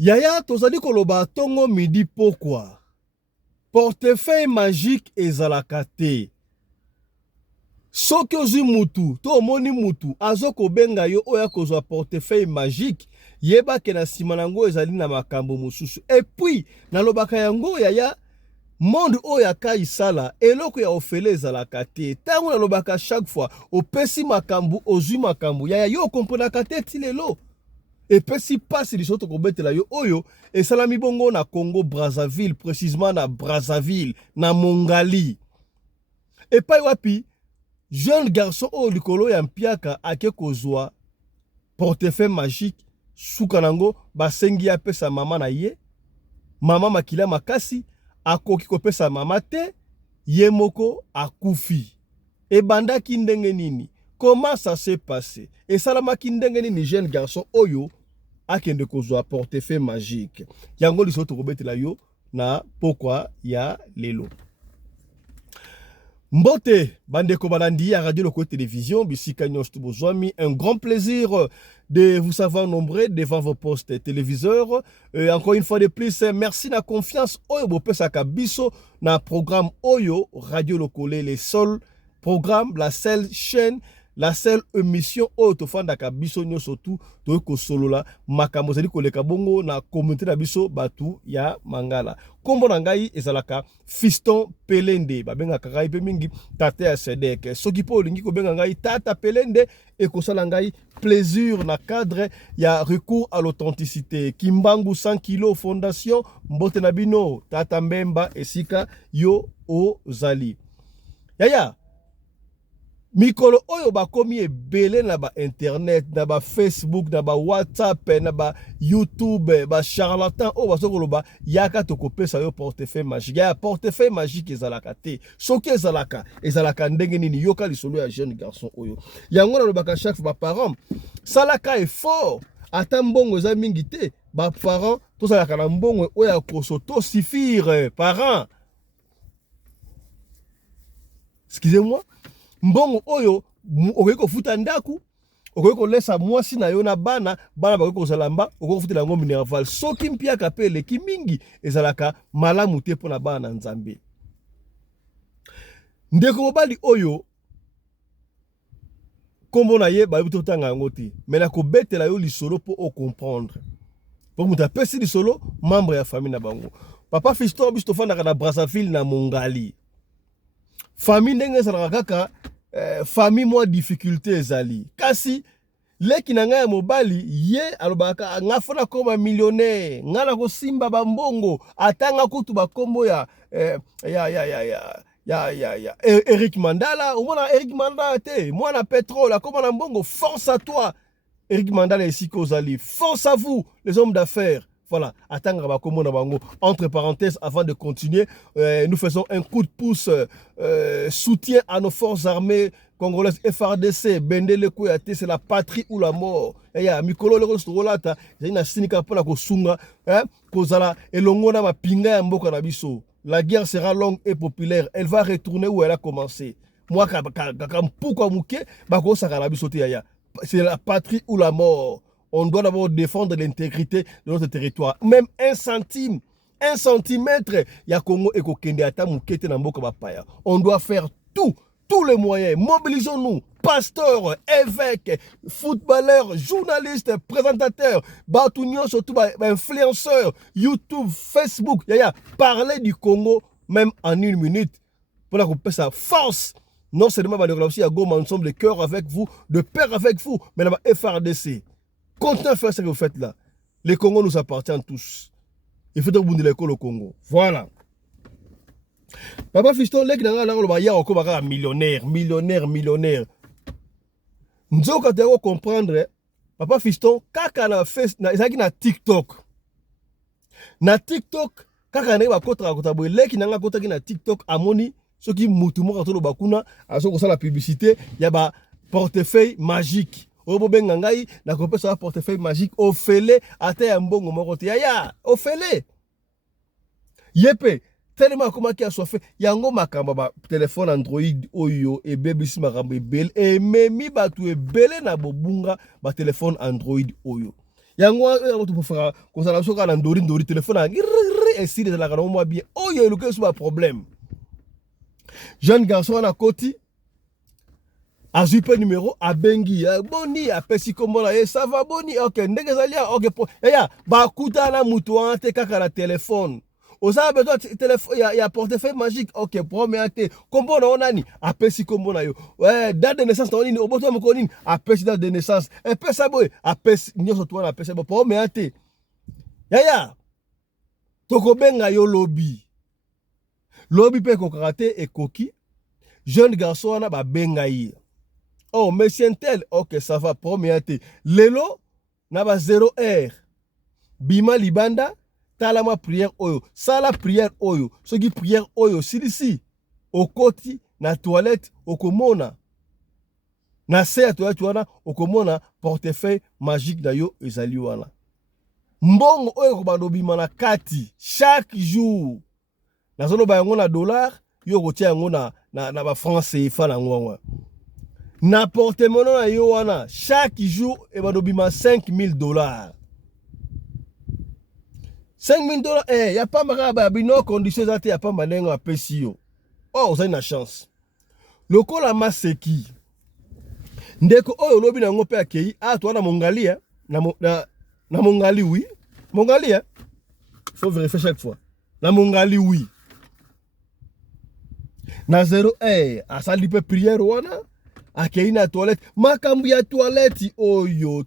Yaya tozali koloba tongo midi pourquoi portefeuille magique ezalaka te. Soki ozwi mutu to omoni mutu azoko benga yo oya kozwa portefeuille magique, yebake na nsima nango ezali na makambo mosusu. Et puis nalobaka yango yaya monde oyo akaisala eloko ya ofele ezalaka te. Tango nalobaka chaque fois opesi makambo ozwi makambo yaya yo komprenaka te ti lelo. Et puis si passe liso tokobetela yo oyo esalami bongo na Congo Brazzaville, précisément na Brazzaville, na Mongali. Et pas wapi jeune garçon oyo likolo ya mpiaka ake kozwa portefeuille magique suka nango basengi apesa mama na ye, mama makila makasi akoki kopesa mama te, ye moko akufi. Ebandaki ndenge nini? Comment ça s'est passé? Et salamaki ndenge nini jeune garçon oyo akende kozwa portefeuille magique? Yango liso tokobetela yo na pokwa ya lelo. Mbote, bandeko balandi à Radio Loco Télévision, bisika nyos tubozwami, un grand plaisir de vous savoir nombreux devant vos postes téléviseurs. Encore une fois de plus, merci na confiance oyo bopesaka biso na programme oyo Radio Loco, les seuls programmes, la seule chaîne, la seule émission oyo tofandaka biso nyonso tu toyeko solola makambo zali koleka bongo na communauté na biso batu ya Mangala. Kombo na ngai ezalaka Fiston Pelende, babengaka ngai pe mingi tate ya Sedek. Soki po olingi kobenga ngai tata Pelende ekosala ngai plaisir na cadre ya recours à l'authenticité. Kimbangu 100 kilo fondation mbote na bino tata Mbemba esika yo ozali. Yaya mikolo oyo bakomi ebele na ba internet, na ba Facebook, na ba WhatsApp, na ba YouTube, ba charlatan oyo bazokoloba yaka tokopesa yo portefeuille magique. Ya portefeuille magique ezalaka te. Soki ezalaka ndenge nini yoka lisolo ya jeune garçon oyo. Yango nalobaka chaque fois ba parents salaka effort ata mbongo eza mingi te. Ba parents tosalaka na mbongo oyo kosoto suffire parents. Excusez-moi. Mbongo oyo okeko futa ndaku, okeko lesa mwasi na yo na bana bakoko zalamba, okeko futa ngo minerval. Soki mpiaka pe leki mingi ezalaka malamu te pona bana nzambe. Ndeko mobali oyo kombo na ye ba bitotanga ngo te. Mais na ko betela yo lisolo po o comprendre. Po muta pesi lisolo membre ya famille na bango. Papa Fiston biso tofanda na Brazzaville na Mongali. Famille ndenge ezalaka kaka famille moi difficulté ezali. Kasi leki na ngai ya mobali ye alobaka ngafona koma millionnaire, ngala ko simba bambongo atanga kutu bakombo ya Eric Mandala. Omona Eric Mandala te, mwana pétrole akoma na mbongo. Force à toi Eric Mandala esika ozali. Force à vous les hommes d'affaires. Voilà, attendre bakombo na bango. Entre parenthèses, avant de continuer, nous faisons un coup de pouce soutien à nos forces armées congolaises FRDC. Bendele Kouyate, c'est la patrie ou la mort. Et ya mikolo le restaurata, j'ai une sinika pour la kosunga, kozala elongo na mapinga ya mboka na biso. La guerre sera longue et populaire. Elle va retourner où elle a commencé. Moi pourquoi mouké bako sakala biso te yaya. C'est la patrie ou la mort. On doit d'abord défendre l'intégrité de notre territoire. Même un centimètre, ya Congo et Kokende ata mukete na mboka bapaya. On doit faire tous les moyens. Mobilisons-nous. Pasteurs, évêques, footballeurs, journalistes, présentateurs, batunions, surtout influenceurs, YouTube, Facebook. Parler du Congo même en 1 minute. Pour la sa force. Non seulement aussi à Goma, nous sommes de cœur avec vous, de pair avec vous, mais là FRDC. Continuez à faire ce que vous faites là. Les Congos nous appartiennent tous. Il faut que vous l'école au Congo. Voilà. Papa Fiston, les gens qui ont encore millionnaire. Nous devons comprendre, Papa Fiston, quand on a fait, na TikTok. Na TikTok, quand on a fait, les gens qui ont fait na TikTok, amoni, ceux qui moutumont quand on bakuna, à ceux qui ont la publicité, il y a un portefeuille magique. Obobenga ngai na kopesa portefeuille magique ofele ata ya mbongo moko te yaya ofele yepe tellement comment qui a soit fait yango makamba ba téléphone Android oyo e bebisi makambo ebele e memi batu ebele na bobunga ba téléphone Android oyo yango tu peux faire comme ça la soka na ndori téléphone et si de la kana moi bien oh yo le que problème jeune garçon na koti azupe numéro abengi boni apesi kombola ça va boni OK ndenge zalia OK ya ba kuta na mutu ante kaka na téléphone oza besoin téléphone ya portefeuille magique OK premier te kombo na onani apesi kombo na yo date de naissance na nini oboto mo konini apesi date de naissance pesa boy apesi nyoso to na apesi bo premier te ya tokobenga yo lobby pe ko karaté et koki jeune garçon na ba benga yi oh monsieur tel OK ça va premier te lelo na ba 0 heure bima libanda talama prière oyo sala prière oyo soki prière oyo silisi okoti na toilette okomona na se ya toilette wana okomona portefeuille magique na yo ezali wana mbongo oyo kobandobima na kati chaque jour nazoloba yango na dollar yo kotia yango na ba francs CFA na ngwa na porte-monnaie na yo wana chaque jour ebandobima $5,000 $5,000 ya pas maraba bino conditions zate ya pas manengo apesi yo oh vous avez une chance lokola maseki ndeko oyo lobi na ngope akei toi na mongali na mongali oui mongali faut vérifier chaque fois na mongali oui na 0 asali pe prière wana akei na toilette makambu ya toilette oyo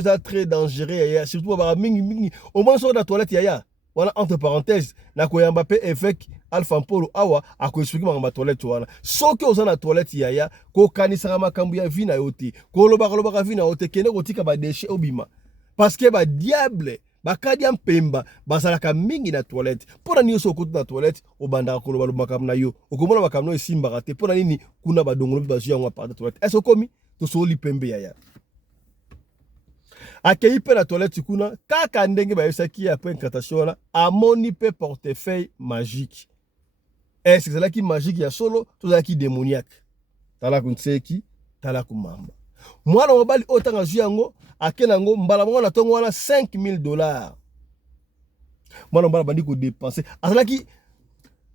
za très dangereux surtout ba mingi au moins sur la toilette ya voilà entre parenthèses na koyamba pe évêque Alpha Mpolo awa akoexpliquer makamba toilette wana soki oza na toilette ya ko kanisa makambu ya vina yote ko loba vina yote kene kotika ba déchet obima parce que ba diable bakadi mpemba bazalaka mingi na toilette pona nini so kotu na toilette obanda ko loba makambu na yo okomona makambu no esimba te pona nini kuna ba dongolo bazu yango pa na toilette est-ce komi to so lipembe ya akei pe na toilette kuna kaka ndenge ba yosaki ya pe incantation wana amoni pe portefeuille magique est-ce que c'est magique ya solo to zaki démoniaque tala kunseki tala kumamba mwana mobali otanga zu yango akenango mbala mwana tongo wana $5,000 mwana mbala bandi ko dépenser azalaki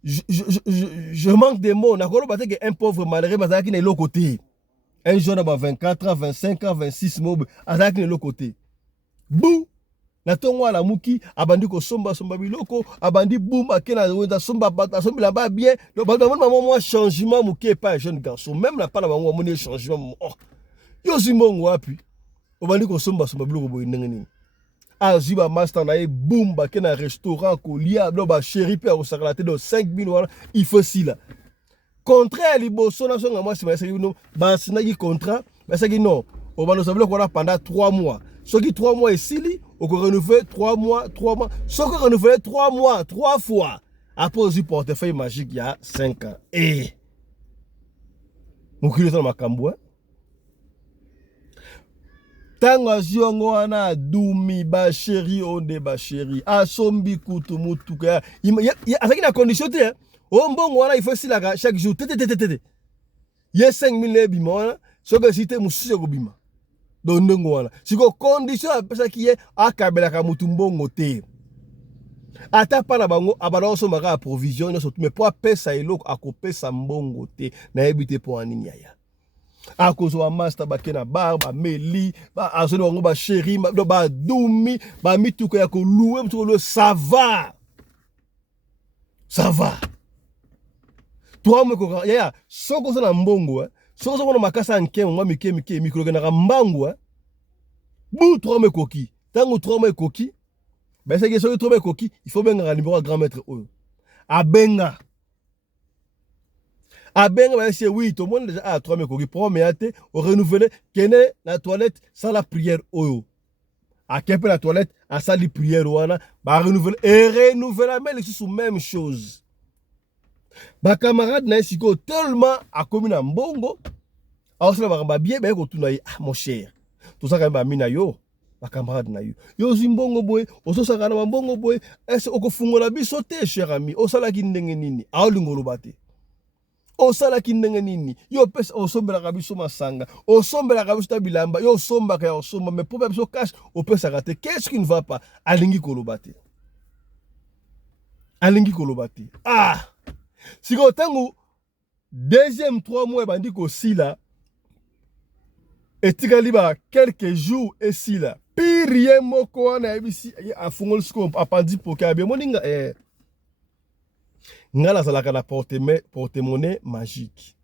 je manque de mots na kolo bateke un pauvre malheureux bazalaki na l'autre côté un jeune à 24 ans 25 ans 26 mob azalaki na l'autre côté bou na tongo la muki abandi ko somba biloko abandi boum akena wenda somba la ba bien le maman moi changement muki pas jeune garçon même la pas la bango mon changement oh yo zimongo wapi obandi ko somba biloko boy ndenge nini azuba master na e boum ba kena restaurant ko lia do ba chéri pe au sakalate de 5,000 wala il faut si là contrat liboso na songa moi c'est no ba sinaki contrat ba saki non obando sabilo ko pendant 3 mois soki 3 mois esili oko renouveler 3 mois soki renouveler 3 mois 3 fois après du portefeuille magique il y a 5 ans mokilo na makambo tango aziongo wana dumi ba chéri onde ba chéri asombi kutu mutuka azaki na condition te o mbongo wana il faut si la chaque jour tete ye 5,000 bima wana soki site mususu ko bima do ndongo wana siko condition apesa ki ye akabela ka mutu mbongo te ata pa na bango abana osomaka provision nyonso mais po apesa eloko akopesa mbongo te na yebite po anini ya akozo wa master bakena bar ba meli ba azoni wango ba chéri ba dumi ba mituko ya ko louer mtuko le ça va toi me ko ya soko na mbongo soko na makasa nke ngwa mike mikro na mbangu bu toi me koki tango toi me koki ba seki so toi me koki il faut benga numéro grand maître oyo abenga ba c'est oui tout le monde déjà 3 me koki premier te au renouveler kene la toilette sans la prière oyo a kepe la toilette à sali prière wana ba renouveler et renouveler mais c'est même chose ba camarade na siko tellement a commis na mbongo a osala ba bien ba ko tuna mon cher tout ça quand ba mina yo ba camarade na yo zimbongo boy ososaka na mbongo boy est-ce oko fungola biso te cher ami osala ki ndenge nini a olingolo bate osala kindenge nini yo pesa osombela kabiso masanga osombela kabiso tabilamba yo somba ka osomba mais pour biso cash o pesa kate qu'est-ce qui ne va pas alingi kolobate ah siko tangu deuxième 3 mois bandi ko sila etikali ba quelques jours et sila pire moko wana ebisi afungol scope apandi poka bien moninga ngala zalaka na porte-monnaie magique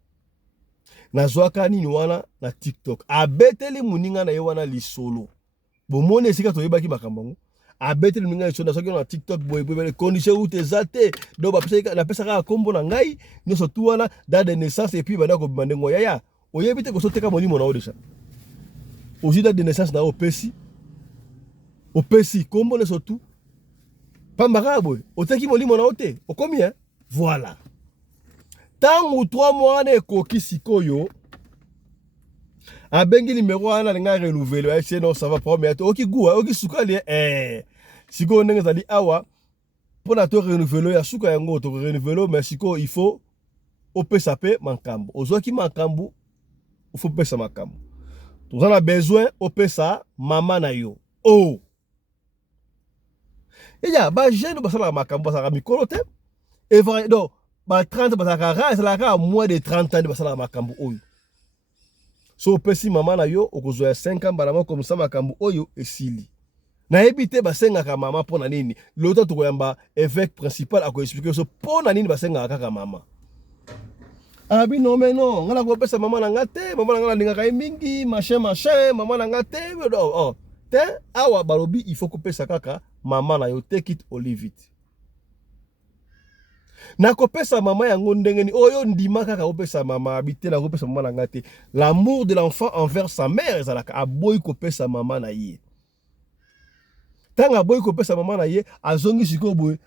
nazwaka nini wana na TikTok abeteli muninga na ye wana lisolo bomone esika toyebaki makambo abeteli muninga lisolo soki na TikTok boye condition où te do ba pesa na pesa ka kombo na ngai nyoso tu wana date de naissance et puis bana ko bandengo yaya oyebite ko soteka monimo na odesha oji date de naissance na opesi kombo ne sotu pambaka boye oteki molimo na ote okomi voilà. Tangu 3 mois na ekoki sikoyo. Abengi numéro wana nga renouveler. C'est non ça va promettre. Oki goua, oki sukali sikoyo ndenge zali awa pour na to renouveler ya suka yango to renouveler mais sikoyo il faut opesa pe makambo. Ozoki makambo, il faut pesa makambo. Vous en a besoin opesa mama na yo. Oh. Et ya ba jeune ba sala makambo sa mikolo te. Et vrai, donc, 30 à moins de 30 ans de basala makambu oyo. So pesi mama na yo okozo ya 5 ans balama comme ça makambu oyo esili. Na ebite basenga ka mama pona nini. L'autre to koyamba évêque principal ako expliquer so pona nini basenga ka mama. Abi non mais non, ngala ko pesa mama na ngate, mama na ngala linga ka mingi, machin, mama na ngate, oh. Te awa balobi il faut ko pesa kaka mama na yo take it or leave it. Na kopesa mama yango ndenge ni oyo ndima kaka opesa mama habité na kopesa mama na ngate. L'amour de l'enfant envers sa mère ezalaka aboyi kopesa mama na ye. Tanga aboyi kopesa mama na ye azongi siko boye.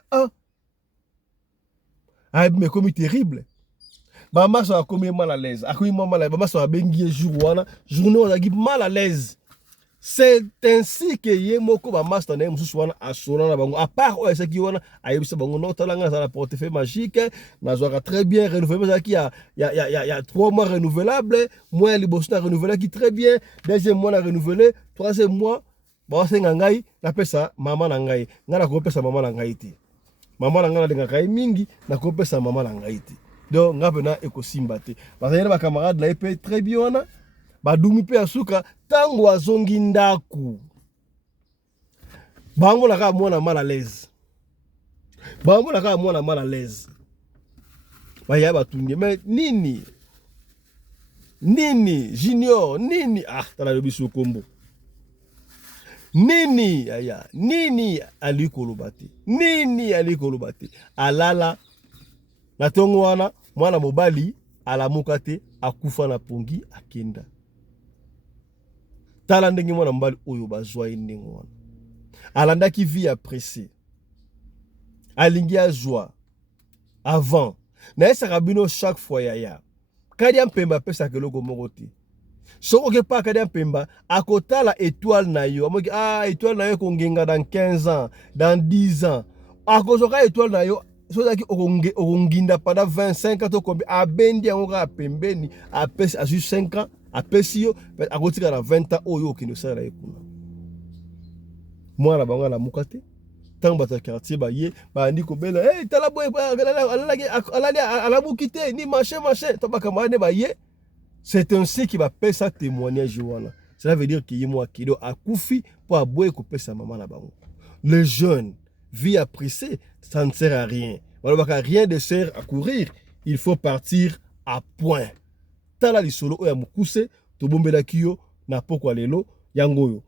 Me komi terrible. Mama so akomi mal à l'aise. Akomi mal à l'aise. Mama so abengi jour wana, journée ozaki mal à l'aise. C'est ainsi que Yemoko ba master na mususu wana asona na bango à part o esaki wana ayebisa bango no talanga za la portefeuille magique nazwaka très bien renouvelé ça qui il y a 3 mois renouvelable mois liboso na renouvelé qui très bien deuxième mois na renouvelé troisième mois ba senga ngai na pesa mama na ngai ngana ko pesa mama na ngai ti mama na ngana linga kai mingi na ko pesa mama na ngai ti donc ngape na ekosimba te parce que ba camarade na epé très bien wana badumi pe asuka tango azongi ndaku bango la ka mwana mal à l'aise bango la ka mwana mal à l'aise baya batungi mais nini junior nini tala lobiso kombo nini aya nini ali kolobate alala na tongo wana mwana mobali alamuka te akufa na pongi akenda. Tala ndenge mwana mbali oyo bazwa ndenge wana. Alanda ki vie appréciée. Alingi azwa avant. Na esa kabino chaque fois yaya. Kadi mpemba pesa keloko moko te. Soko ke pa kadi mpemba akotala étoile na yo. Amoki étoile na yo kongenga dans 15 ans, dans 10 ans. Akozoka étoile na yo sozaki okonginda pendant 25 ans to kombi abendi yango ka pembeni apesi azu 5 ans. Apesi yo akotika na 20 ans oyo okino sala ekuna mwana bango la mukate tango bata quartier ba ye ba ndi ko bela tala boy alabuki te ni machin to ba kamane ba ye c'est ainsi qui va pesa témoignage wana cela veut dire que yemo akido akufi pour aboye ko pesa mama na bango les jeunes vie appréciée ça ne sert à rien voilà rien ne sert à courir il faut partir à point. Tala lisolo oya mukuse to bombela kiyo na pokwa lelo yangoyo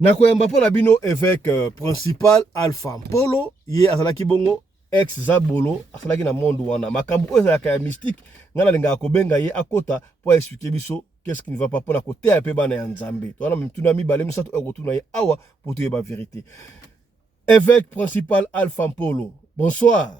na koyamba pona bino évêque principal Alpha Mpolo ye azalaki bongo ex Zabolo azalaki na monde wana makambo oyo ya mystique ngana linga kobenga ye akota pour expliquer biso qu'est-ce qui ne va pas pona côté un peu bana ya Nzambe to wana mtuna mibale misato ekotuna ye awa pour te ba vérité. Évêque principal Alpha Mpolo, bonsoir.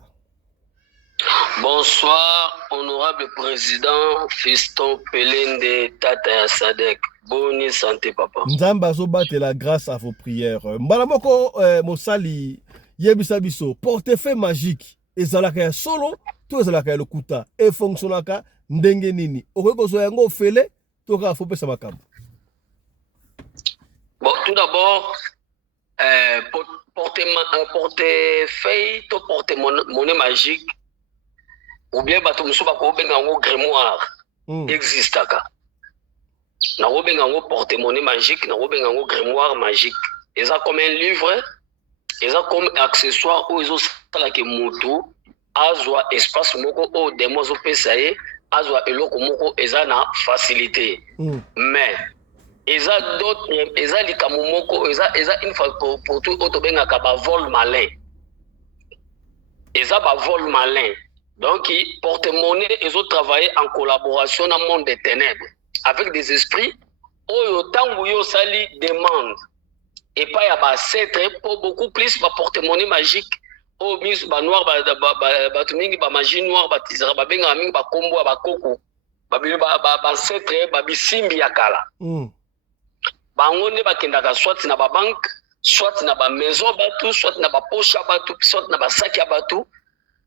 Bonsoir, honorable président Fiston Pelende Tata Sadek. Bonne santé, papa. Nzamba zobate la grâce à vos prières. Mbalamoko Mosali Yebisabiso, portefeuille magique. Ezalaka ya solo to ezalaka ya lokuta efonctionnaka ndenge nini okoki kozwa yango ofele to kaka fo pesa makambo? Bon, tout d'abord, portefeuille, to porte-monnaie magique, ou bien bato musu bakobenga yango grimoire, existaka. Na kobenga yango porte-monnaie magique, na kobenga yango grimoire magique. Eza comme un livre, eza comme accessoire ou ezo sala ke moto azwa espace moko o demo zo pesa ye, azwa eloko moko eza na facilité. Mais eza d'autres, eza likambo moko, eza une fois pour tout auto benga ka ba vol malin. Eza ba vol malin. Donc porte-monnaie ezo travailler en collaboration dans le monde des ténèbres avec des esprits oyo tangu yo sali demande et pas ya ba ancêtre pour beaucoup plus ba porte-monnaie magique o mis ba noir ba tumingi ba magie noire ba tizara ba benga mingi ba kombo ba koko ba ancêtre ba bisimbi ya kala. Bango ne bakendaka soit na ba banque, soit na ba maison batu, soit na ba poche batu, soit na ba sac ya batu.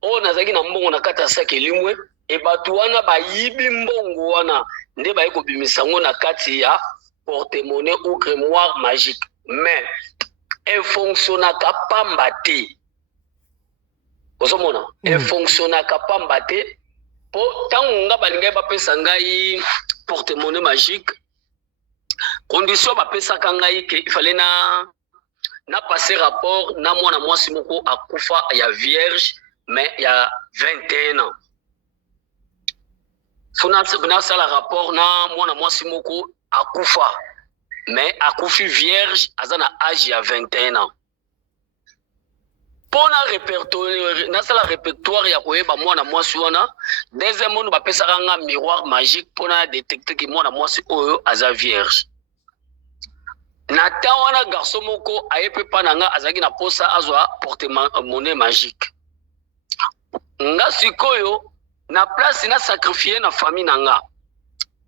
O nazaki na mbongo na kata sac elimwe e batu wana ba yibi mbongo wana nde ba yeko bimisango na kati ya porte-monnaie ou grimoire magique. Mais elle fonctionnaka pamba te. Osomona, elle fonctionnaka pamba te. Po tango nga balinga ba pesa ngai porte-monnaie magique. Condition ba pesa ngai ke il fallait na passer rapport na mwana mwasi moko akufa ya vierge mais il y a 21 ans. Funa sala rapport na mwana mwasi moko akufa mais akufi vierge azana âge ya 21 ans. Pour na répertoire na sala répertoire ya koyeba mwana mwasi wana deuxième ba pesa nga miroir magique pour na détecter que mwana mwasi oyo aza vierge. Na ta wana garçon moko ayepe pa nanga azaki na posa azwa porte-monnaie magique. Nga sikoyo na place na sacrifier na famille nanga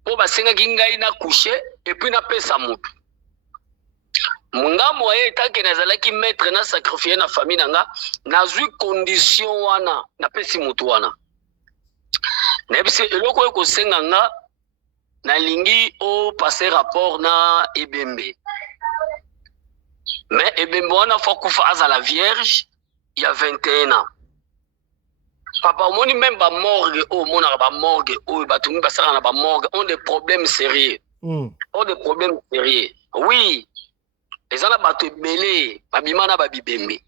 po basenga ngai na coucher et puis na pesa mutu nga moye tanke nazalaki maître na sacrifier na famille nanga nazwi condition wana na pesi mutu wana na bise eloko ko senga nga na lingi o passer rapport na ebembe mais ebembe wana faut kufa azala vierge il y a 21 ans. Papa, on même ba morgue, ba morgue, batungi basala na ba morgue, ont des problèmes sérieux. Ont des problèmes sérieux. Oui. Les ana bato belé, babimana babibembe.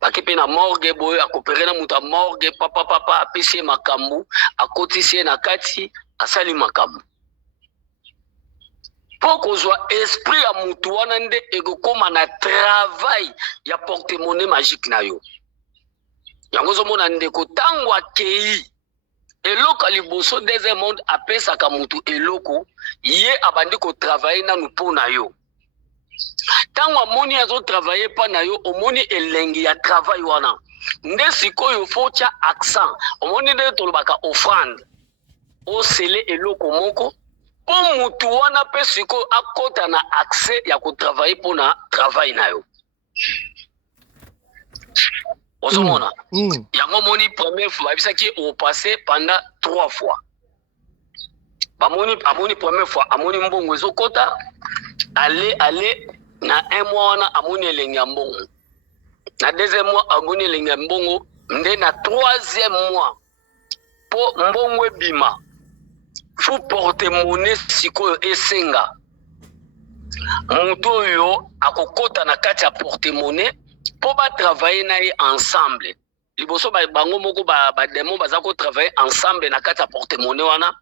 Bakepe na morgue boy akopere na muta morgue papa apesi makambu, akotisi na kati, asali makambu. Pour soit esprit ya mutu wana nde ekokoma na travail ya porte-monnaie magique na yo. Yango zomona ndeko tango akei eloko liboso deuxième monde apesaka mutu eloko ye abandi ko travailler na nupo na yo. Tango amoni azo travailler pa na yo omoni elengi ya travail wana. Nde sikoyo focha accent. Omoni nde tolobaka offrande. O sele eloko moko po mutu wana pe sikoyo akota na accès ya ko travailler po na travail na yo. Osomona. Yango moni première fois bisaki au passé pendant 3 fois. Amoni première fois amoni mbongo ezokota aller na 1 mois wana amoni elenga mbongo. Na deuxième mois amoni elenga mbongo nde na 3e mois po mbongo ebima. Fu porte-monnaie sikoyo esenga. Muto yo akokota na kati ya porte-monnaie pour travailler ensemble. Liboso bango moko ba demo bazako travailler ensemble na kata porte-monnaie wana.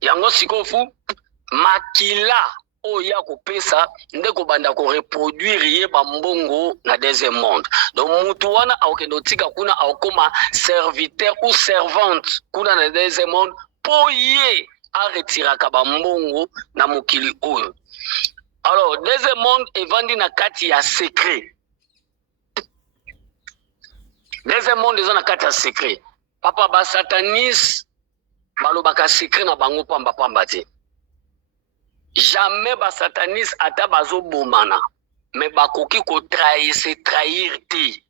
Yango sikofu makila oya ko pesa ndeko banda ko reproduire ye ba mbongo na deuxième monde. Donc mutu wana akendo tika kuna akoma serviteur ou servante kuna na deuxième monde po ye a retirer ka ba mbongo na mokili oyo. Alors deuxième monde evandi na kati ya secret. Deuxième monde ils ont na kati ya secret. Papa ba satanis balobaka secret na bango pamba te. Jamais ba satanis ata bazo bomana mais bakoki ko trahir te.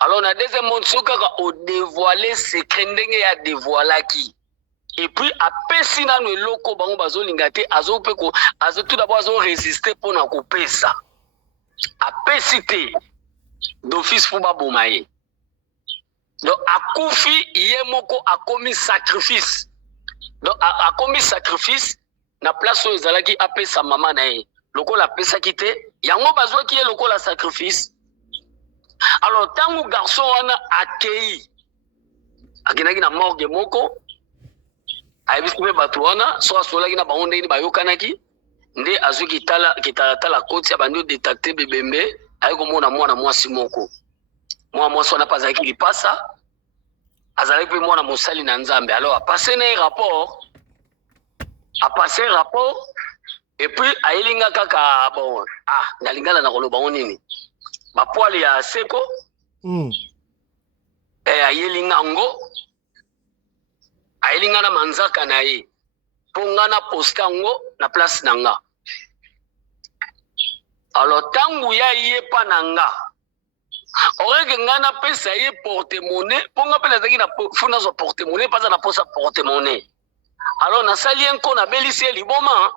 Alors na deuxième monde sokaka o dévoiler secret ndenge ya dévoilaki. Et puis apesi nanu eloko bango bazolinga te azope ko azo tout d'abord azo résister pour na kopesa. Apesi te d'office pour baboma ye. Donc akufi ye moko akomi sacrifice. Donc akomi sacrifice na place oyo ezalaki apesa mama na ye. Lokola apesaki te yango bazwaki ye lokola sacrifice. Alors tango garçon wana akei akinaki na morgue moko ayebisi mpe bato wana so asolaki na bango ndenge bayokanaki nde azwi kitala koti ya bandi odetecte bebembe aye komona mwana mwasi moko. Mwana mwasi wana mpe azalaki lipasa azalaki mpe mwana mosali na Nzambe. Alors apase na ye rapport et puis ayelinga kaka bon nalingala na koloba ngo nini bapoale ya seko ayelinga ngo ayelinga na manzaka na ye mpo nga na posta ngo na place na nga. Alors tangu ya ye pa na nga oreke nga na pesa ye porte-monnaie mpo nga mpe nazalaki na funa zo porte-monnaie mpaza na posa porte-monnaie. Alors nasali ye nko nabelisi ye liboma.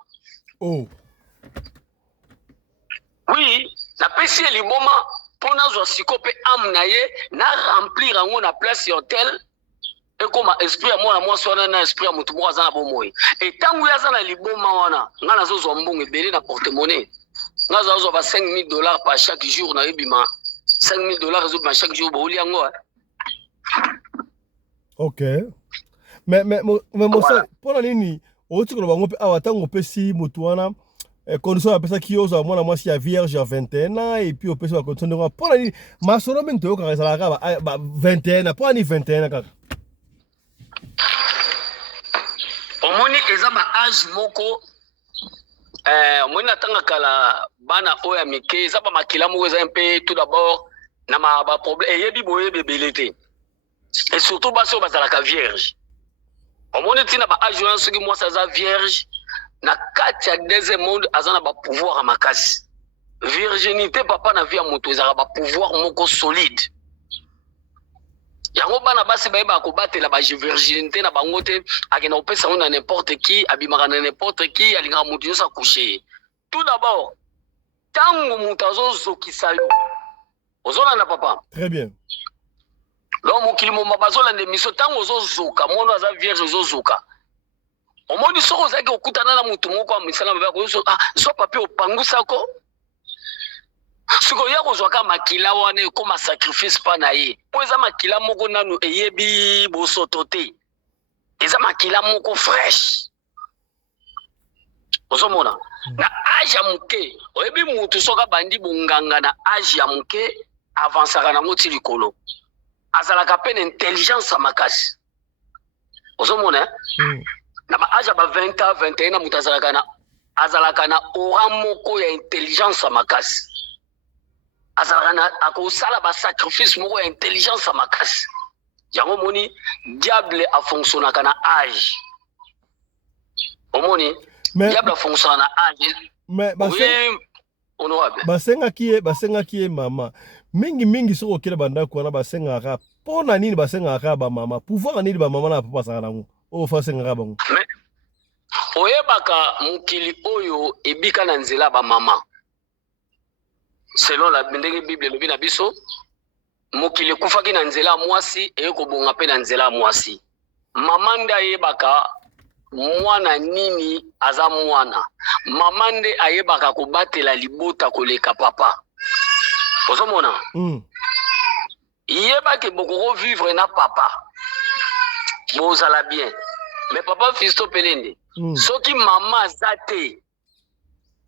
Oui, napesi ye liboma mpo nazwa siko mpe ame na ye na remplir yango na place ya hotel ekoma esprit ya mwana mwasi wana na esprit ya motu moko aza na bomoi. Etango ye aza na liboma wana nga nazozwa mbongo ebele na porte-monnaie. Nga azozwa ba $5,000 par chaque jour na yebima $5,000 ezobima chaque jour booli yango. Ok. Mais mosa mpona nini oti koloba ngo mpe awa ntango opesi motu wana condition apesaki yo ozwa mwana mwasi ya vierge ya 21 ans et puis opesi ba condition ndenge mpona nini masolo mingi toyokaka ezalaka ba 21 ans mpona nini 21 ans kaka omoni eza ba age moko omoni na tanga kala bana oyo ya mike eza ba makila moko eza mpe tout d'abord na ba problème eyebi boyebi ebele te et surtout basi oyo bazalaka vierge. Omoni tina ba age wana soki mwasi aza vierge na kati ya deuxième monde aza na ba pouvoir ya makasi. Virginité papa na vie ya moto ezalaka ba pouvoir moko solide. Yango bana basi bayeba kobatela ba virginité na bango te akena opesa ngo na n'importe qui abimaka na n'importe qui alingaka moto nyonso akouche. Tout d'abord tango moto azozokisa yo ozolanda papa. Très bien. Donc mokili moma bazolanda miso tango ozozoka mono aza vierge ozozoka omoni soko ozalaki okutana na motu moko ya misala mabe akoyoso so papier opangusako siko ya kozwaka makila wana ekoma sacrifice pa na ye mpo eza makila moko nanu eyebi bosoto te eza makila moko fresh ozomona na age ya moke oyebi motu soki abandi bonganga na age ya moke avansaka nango ti likolo azalaka pe na intelligence ya makasi ozomona na ba age ba 20 ans 21 na moto azalaka na aura moko ya intelligence ya makasi azalaka na akosala ba sacrifice moko ya intelligence ya makasi yango moni diable afonctionnaka na age omoni diable afonctionna na age mais honorable basengaki ye mama mingi soko okele bandako wana basengaka mpona nini basengaka bamama pouvoir nini bamama na papa basaka nango oyo fa basengaka bango oyebaka mokili oyo ebika na nzela bamama selon la ndenge bible elobi na biso mokili ekufaki na nzela ya mwasi eye kobonga mpe na nzela ya mwasi mama nde ayebaka mwana nini aza mwana mama nde ayebaka kobatela libota koleka papa ozomona yebaki bokoko vivre na papa bozala bien mais papa Fisto Pelende soki mama aza te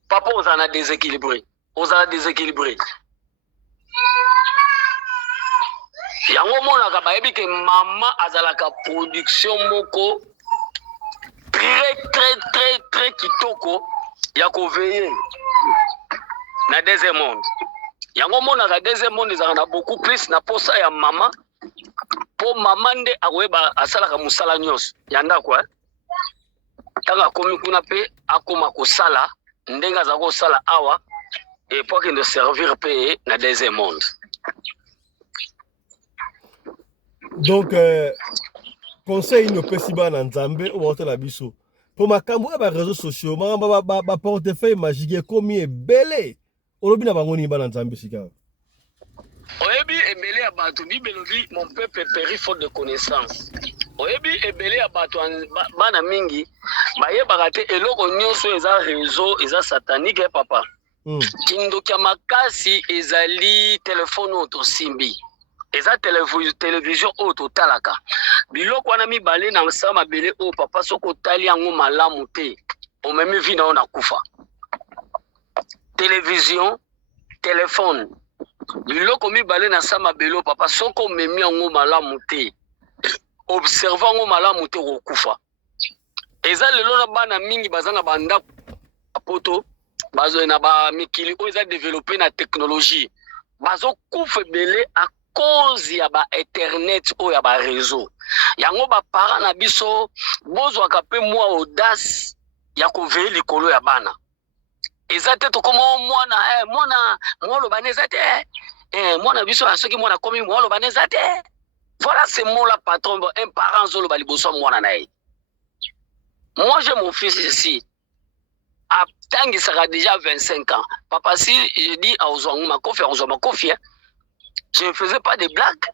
papa ozala déséquilibré yango monaka bayebi ke mama azalaka production moko très kitoko ya koveye na deuxième monde yango monaka deuxième monde ezalaka na beaucoup plus na posa ya mama po mama nde akoyeba asalaka mosala nyonso ya ndako ntango akomi kuna mpe akoma kosala ndenge aza kosala awa epo akende servir mpe na deuxième monde Donc conseil no pesi bana nzambe o bato la biso pour makambo ya ba réseaux sociaux ba portefeuille magique komi ebele olobi na bango ni bana nzambe sika oyebi ebele ya bato bibelobi mon peuple périt faute de connaissance oyebi ebele ya bato bana mingi bayebaka te eloko nyonso eza réseau eza satanique papa kindoki ya makasi ezali telefone oyo tosimbi eza télévision oyo totalaka biloko wana mibale na nsala mabele oyo papa soki otali yango malamu te omemi vi na yo na kufa télévision telefone biloko mibale na nsala mabele oyo papa soki omemi yango malamu te observe yango malamu te kokufa eza lelo na bana mingi baza na bandako poto bazo na ba mikili oyo eza développé na technologie bazokufa ebele a cause ya ba internet oyo ya ba réseau yango ba parents na biso bozwaka pe mwa audace ya koveye likolo ya bana eza te tokoma mwana oloba neza te mwana biso asoki mwana komi mwana oloba neza te voilà c'est mon la patron un parent zoloba liboso mwana na ye. Moi j'ai mon fils ici atangisaka déjà 25 ans papa si je dis aozwangu makofi aozwa makofi je ne faisais pas de blagues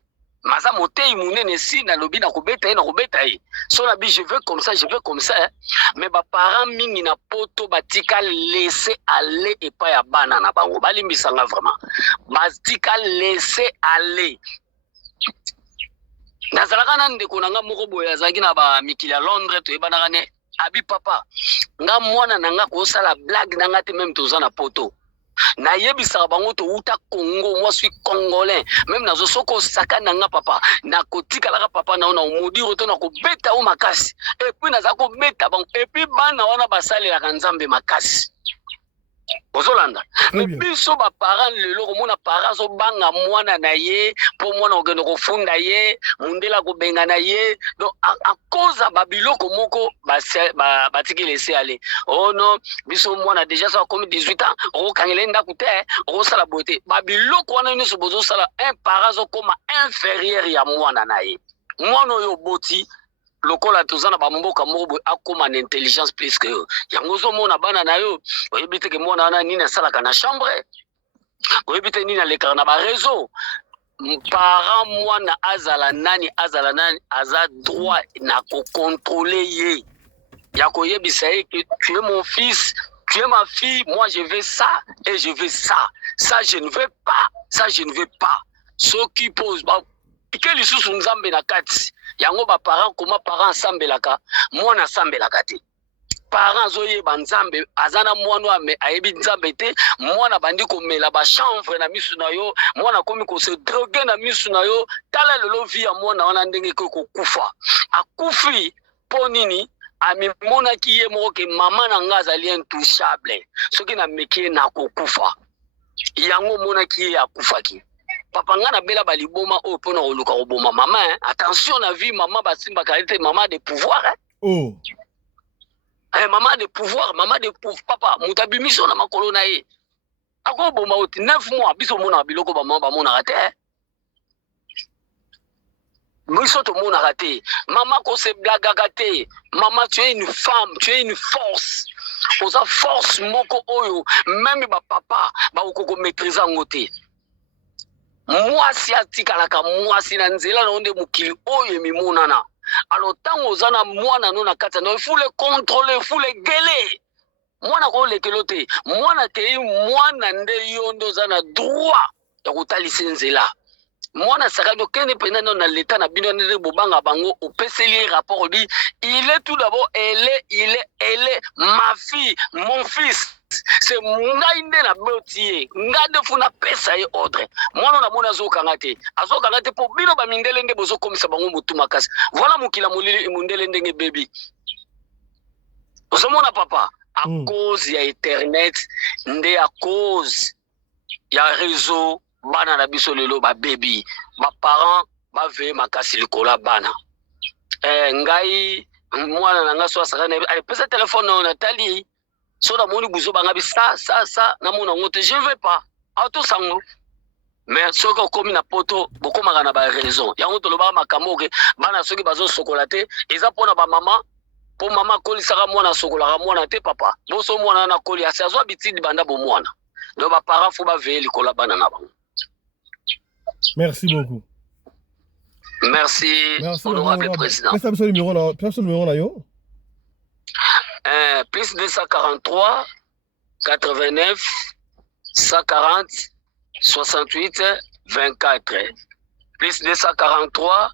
maza motei munene si na lobi na kobeta ye so na bi je veux comme ça mais ba parents mingi na poto batika laisser aller epai ya bana na bango balimbisanga vraiment batika laisser aller nazalaka na ndeko na nga moko boye azalaki na ba mikili ya Londres toyebanaka ne abi papa nga mwana na nga kosala blague na nga te même toza na poto na yebisaka bango to uta Congo moi suis congolais même nazo soko saka na nga papa na kotikalaka papa na ona omodiro to na kobeta o makasi et puis naza ko beta bango et puis bana wana basalelaka nzambe makasi ozolanda mais biso ba parents lelo komona parents zo banga mwana na ye po mwana ogenda kofunda ye mundela ko benga na ye donc à cause ba biloko moko batiki laisser aller oh non biso mwana déjà ça comme 18 ans o kangele ndako te o sala beauté ba biloko wana nyonso bozo sala un parent zo koma inférieur ya mwana na ye mwana oyo boti lokola tozana ba mboka moko akoma na intelligence plus que yo yango zo mona bana na yo oyebite ke mwana wana nini asalaka na chambre oyebite nini alekaka na ba réseau parent mwana azala nani aza droit na ko contrôler ye ya koyebisa ye que tu es mon fils tu es ma fille moi je veux ça et je veux ça je ne veux pas ce qui pose ike lisusu nzambe na kati yango ba parents koma parents sambelaka mwana sambelaka te parents oyoba nzambe azana mwana ame ayebi nzambe te mwana bandi komela ba chanvre na misu na yo mwana komi ko se droguer na misu na yo tala lelo vie ya mwana wana ndenge ko kufa akufi po nini amonaki ye moko ke mama na nga azali intouchable soki na mekie na kokufa yango monaki ye akufaki papa nga na bela baliboma oyo mpona koluka koboma mama attention na vie mama basimbaka te mama de pouvoir mama de pouvoir papa moto abimiso na makolo na ye akoboma oti 9 mois biso omonaka biloko bamama bamonaka te biso tomonaka te mama kose blagaka te mama tu es une femme tu es une force oza force moko oyo même bapapa bakoko maîtriser yango te mwasi atikalaka mwasi na nzela na onde mokili oyo emimonana alors ntango oza na mwana no na kati na il faut le contrôler il faut le gueuler mwana kolekelo te mwana te mwana nde yo nde oza na droit ya kotalisa nzela mwana sakani okende mpena na leta na bino nde bobanga bango opeseli rapport odi il est tout d'abord elle est ma fille mon fils c'est ngai nde na boti ye ngai nde funa pesa ye ordre mwana na mona azokanga te po bino bamindele nde bozokomisa bango motu makasi voilà mokila molili mundele ndenge bebi ozomona papa à cause ya internet nde à cause ya réseau bana na biso lelo ba baby ba parents ba veye makasi likola bana ngai mwana na nga so asaka na pesa téléphone na Nathalie so na moni buzo banga bi ça na mona ngote je veux pas auto sango mais soki okomi na poto bokomaka na baraison yango tolobaka makambo oke bana soki bazosokola te eza mpona bamama mpo mama akolisaka mwana asokolaka mwana te papa boso mwana na koli asi azwa bitidi banda bomwana donc baparent fo baveye likolo ya bana na bango. Merci beaucoup. Merci honorable président. Pesa biso numéro na yo. Plus 243 89 140 68 24. Plus 243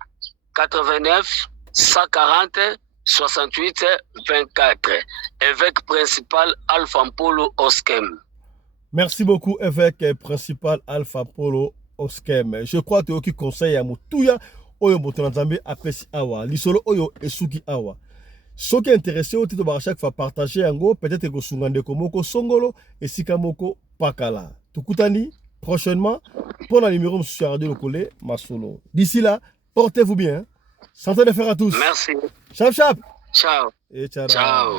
89 140 68 24. Évêque principal Alpha Mpolo Oskem. Merci beaucoup, évêque principal Alpha Mpolo Oskem. Je crois que tu as conseil à Moutuya, Oyo Botonazambe apesi awa, Lisolo Oyo Esuki awa. Ce qui est intéressé, au titre de chaque fois partager en go, peut-être que Sungande Komoko Songolo et Sikamoko Pakala. Tukutani, prochainement, pour le numéro sur Radio Lokole, Masolo. D'ici là, portez-vous bien. Santé de faire à tous. Merci. Chap chap. Ciao. Et ciao. Ciao.